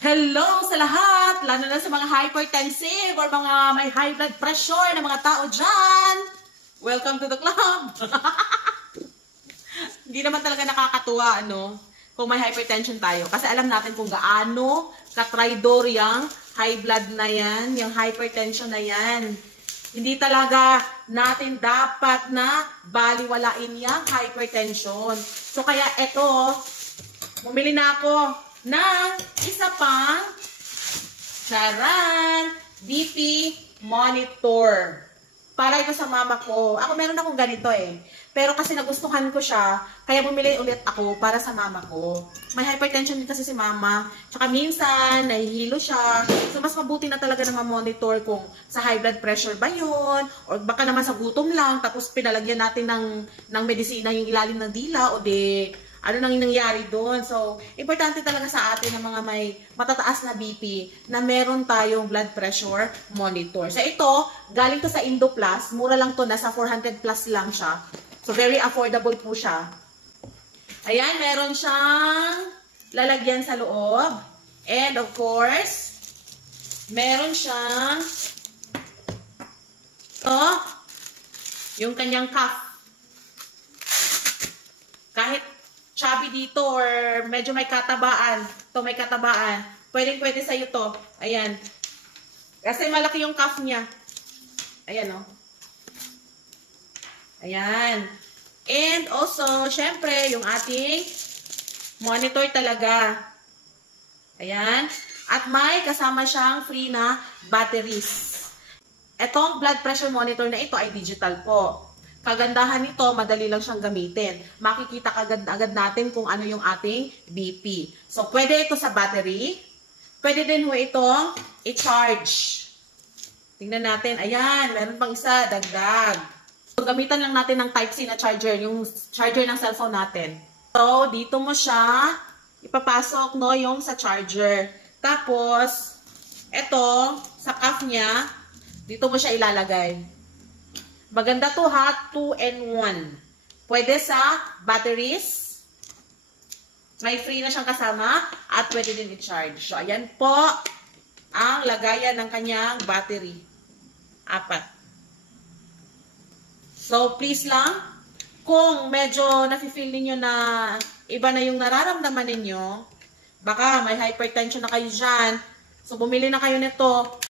Hello sa lahat, lalo na sa mga hypertensive or mga may high blood pressure na mga tao dyan. Welcome to the club. Hindi naman talaga nakakatuwa, kung may hypertension tayo. Kasi alam natin kung gaano katraidor yung high blood na yan, yung hypertension na yan. Hindi talaga natin dapat na baliwalain yung hypertension. So kaya eto, bumili na ako ng isa pang charan BP monitor. Para ito sa mama ko. Ako meron akong ganito Pero kasi nagustuhan ko siya, kaya bumili ulit ako para sa mama ko. May hypertension din kasi si mama. Tsaka minsan, nahihilo siya. So, mas mabuti na talaga na ma-monitor kung sa high blood pressure ba yun, or baka naman sa gutom lang, tapos pinalagyan natin ng medisina yung ilalim ng dila, o di ano nang nangyari doon. So, importante talaga sa atin ng mga may matataas na BP na meron tayong blood pressure monitor. So, ito, galing to sa Indoplus. Mura lang to, nasa 400 plus lang siya. So, very affordable po siya. Ayan, meron siyang lalagyan sa loob. And, of course, meron siyang yung kanyang cuff. Kahit chubby dito or medyo may katabaan. Ito may katabaan. Pwede sa'yo to. Ayan. Kasi malaki yung cuff niya. Ayan Ayan. And also, syempre, yung ating monitor talaga. Ayan. At may kasama siyang free na batteries. Etong blood pressure monitor na ito ay digital po. Kagandahan nito, madali lang siyang gamitin. Makikita agad natin kung ano yung ating BP. So, pwede ito sa battery. Pwede din ho itong i-charge. Tingnan natin. Ayan, meron pang isa, dagdag. So, gamitan lang natin ng Type-C na charger, yung charger ng cellphone natin. So, dito mo siya ipapasok, yung sa charger. Tapos, ito, sa cuff niya, dito mo siya ilalagay. Maganda to ha, 2-in-1. Pwede sa batteries. May free na siyang kasama. At pwede din i-charge. So, ayan po ang lagayan ng kanyang battery. 4. So, please lang, kung medyo nafe-feel ninyo na iba na yung nararamdaman ninyo, baka may hypertension na kayo dyan. So, bumili na kayo nito.